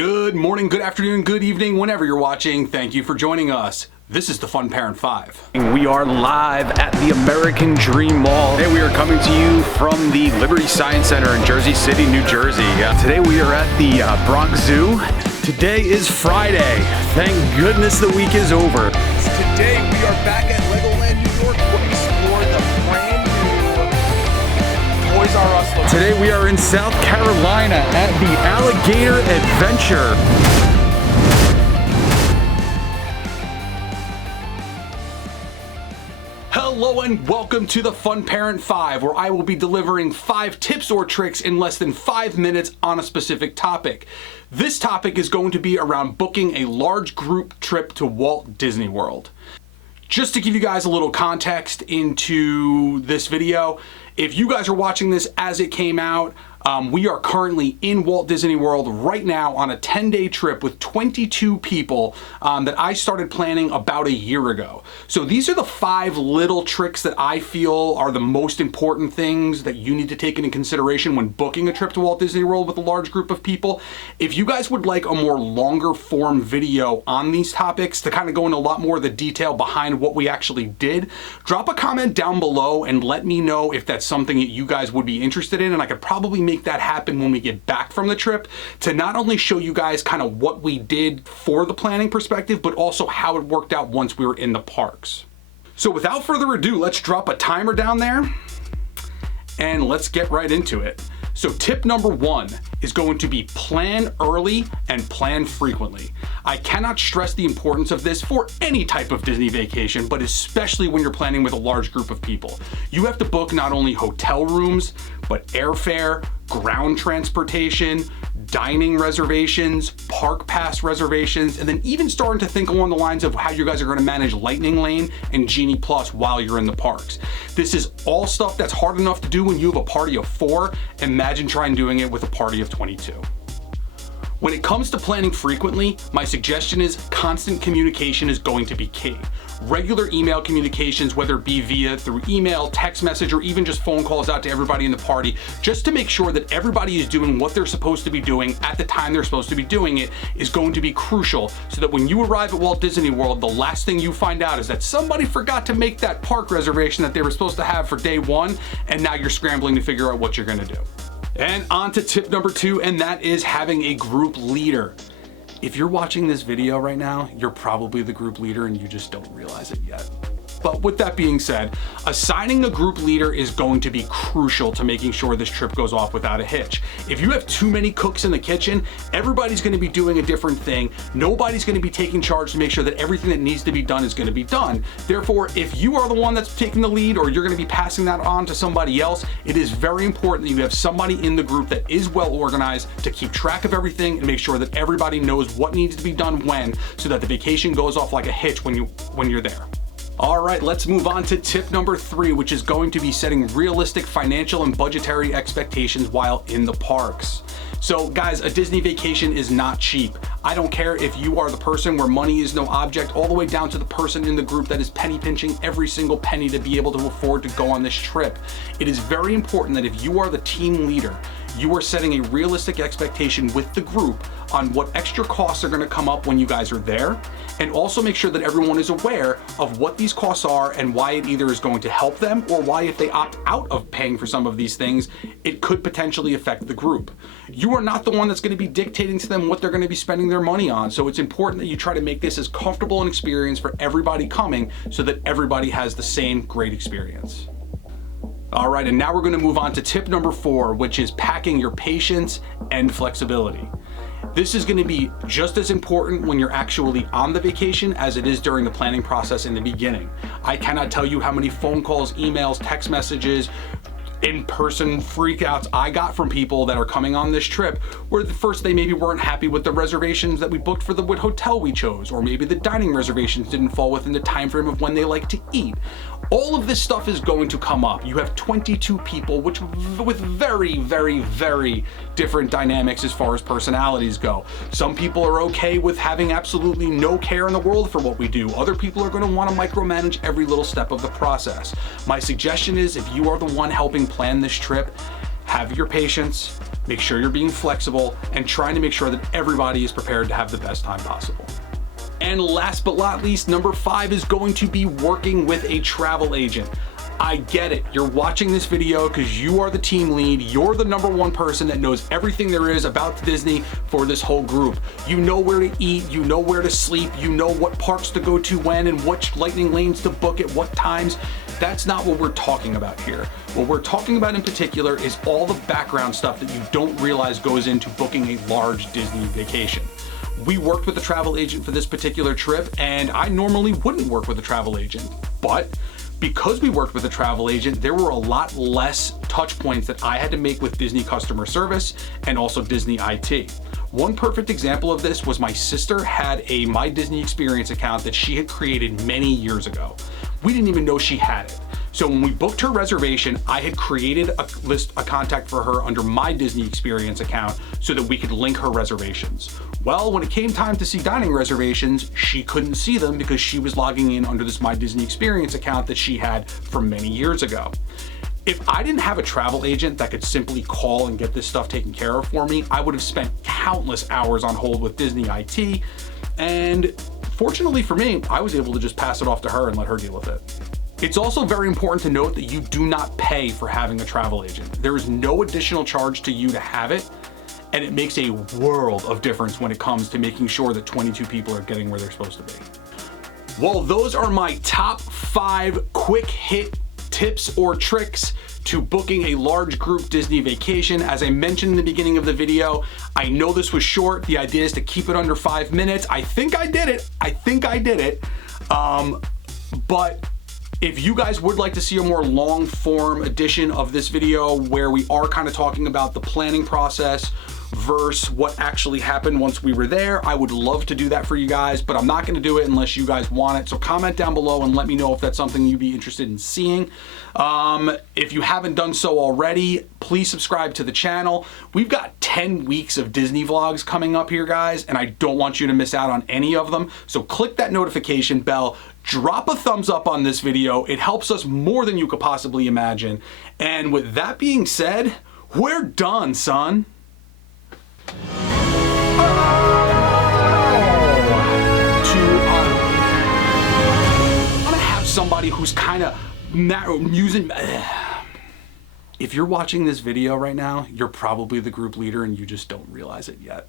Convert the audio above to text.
Good morning, good afternoon, good evening, whenever you're watching. Thank you for joining us. This is the Fun Parent 5. We are live at the American Dream Mall. Today we are coming to you from the Liberty Science Center in Jersey City, New Jersey. Today we are at the Bronx Zoo. Today is Friday. Thank goodness the week is over. Today we are back at Legoland, New York to explore the brand new Toys R Us location. Today we are in South Carolina at the Alligator Adventure. Hello and welcome to the Fun Parent 5, where I will be delivering 5 tips or tricks in less than 5 minutes on a specific topic. This topic is going to be around booking a large group trip to Walt Disney World. Just to give you guys a little context into this video, if you guys are watching this as it came out, we are currently in Walt Disney World right now on a 10-day trip with 22 people that I started planning about a year ago. So these are the 5 little tricks that I feel are the most important things that you need to take into consideration when booking a trip to Walt Disney World with a large group of people. If you guys would like a more longer form video on these topics to kind of go into a lot more of the detail behind what we actually did, drop a comment down below and let me know if that's something that you guys would be interested in, and I could probably make that happen when we get back from the trip to not only show you guys kind of what we did for the planning perspective, but also how it worked out once we were in the parks. So without further ado, let's drop a timer down there and let's get right into it. So tip number 1 is going to be plan early and plan frequently. I cannot stress the importance of this for any type of Disney vacation, but especially when you're planning with a large group of people. You have to book not only hotel rooms, but airfare, ground transportation, dining reservations, park pass reservations, and then even starting to think along the lines of how you guys are going to manage Lightning Lane and Genie Plus while you're in the parks. This is all stuff that's hard enough to do when you have a party of 4. Imagine trying doing it with a party of 22. When it comes to planning frequently, my suggestion is constant communication is going to be key. Regular email communications, whether it be through email, text message, or even just phone calls out to everybody in the party, just to make sure that everybody is doing what they're supposed to be doing at the time they're supposed to be doing it, is going to be crucial, so that when you arrive at Walt Disney World, the last thing you find out is that somebody forgot to make that park reservation that they were supposed to have for day 1, and now you're scrambling to figure out what you're gonna do. And on to tip number 2, and that is having a group leader. If you're watching this video right now, you're probably the group leader and you just don't realize it yet. But with that being said, assigning a group leader is going to be crucial to making sure this trip goes off without a hitch. If you have too many cooks in the kitchen, everybody's going to be doing a different thing. Nobody's going to be taking charge to make sure that everything that needs to be done is going to be done. Therefore, if you are the one that's taking the lead, or you're going to be passing that on to somebody else, it is very important that you have somebody in the group that is well organized to keep track of everything and make sure that everybody knows what needs to be done when, so that the vacation goes off like a hitch when you're there. All right, let's move on to tip number 3, which is going to be setting realistic financial and budgetary expectations while in the parks. So guys, a Disney vacation is not cheap. I don't care if you are the person where money is no object, all the way down to the person in the group that is penny pinching every single penny to be able to afford to go on this trip. It is very important that if you are the team leader, you are setting a realistic expectation with the group on what extra costs are going to come up when you guys are there, and also make sure that everyone is aware of what these costs are and why it either is going to help them, or why if they opt out of paying for some of these things, it could potentially affect the group. You are not the one that's going to be dictating to them what they're going to be spending their money on, so it's important that you try to make this as comfortable an experience for everybody coming, so that everybody has the same great experience. All right, and now we're going to move on to tip number 4, which is packing your patience and flexibility. This is going to be just as important when you're actually on the vacation as it is during the planning process in the beginning. I cannot tell you how many phone calls, emails, text messages, in-person freakouts I got from people that are coming on this trip, where at first they maybe weren't happy with the reservations that we booked for what hotel we chose, or maybe the dining reservations didn't fall within the time frame of when they like to eat. All of this stuff is going to come up. You have 22 people, which with very, very, very different dynamics as far as personalities go. Some people are okay with having absolutely no care in the world for what we do. Other people are going to want to micromanage every little step of the process. My suggestion is, if you are the one helping plan this trip, have your patience, make sure you're being flexible, and trying to make sure that everybody is prepared to have the best time possible. And last but not least, number 5 is going to be working with a travel agent. I get it. You're watching this video because you are the team lead. You're the number 1 person that knows everything there is about Disney for this whole group. You know where to eat, you know where to sleep, you know what parks to go to when and which lightning lanes to book at what times. That's not what we're talking about here. What we're talking about in particular is all the background stuff that you don't realize goes into booking a large Disney vacation. We worked with a travel agent for this particular trip, and I normally wouldn't work with a travel agent, but because we worked with a travel agent, there were a lot less touch points that I had to make with Disney customer service and also Disney IT. One perfect example of this was my sister had a My Disney Experience account that she had created many years ago. We didn't even know she had it. So when we booked her reservation, I had created a contact for her under My Disney Experience account so that we could link her reservations. Well, when it came time to see dining reservations, she couldn't see them because she was logging in under this My Disney Experience account that she had from many years ago. If I didn't have a travel agent that could simply call and get this stuff taken care of for me, I would have spent countless hours on hold with Disney IT. And fortunately for me, I was able to just pass it off to her and let her deal with it. It's also very important to note that you do not pay for having a travel agent. There is no additional charge to you to have it, and it makes a world of difference when it comes to making sure that 22 people are getting where they're supposed to be. Well, those are my top 5 quick hit tips or tricks to booking a large group Disney vacation. As I mentioned in the beginning of the video, I know this was short. The idea is to keep it under 5 minutes. I think I did it. But if you guys would like to see a more long form edition of this video where we are kind of talking about the planning process versus what actually happened once we were there, I would love to do that for you guys, but I'm not going to do it unless you guys want it. So comment down below and let me know if that's something you'd be interested in seeing. If you haven't done so already, please subscribe to the channel. We've got 10 weeks of Disney vlogs coming up here, guys, and I don't want you to miss out on any of them. So click that notification bell, drop a thumbs up on this video. It helps us more than you could possibly imagine. And with that being said, we're done, son. I'm gonna have somebody who's kind of using. If you're watching this video right now, you're probably the group leader and you just don't realize it yet.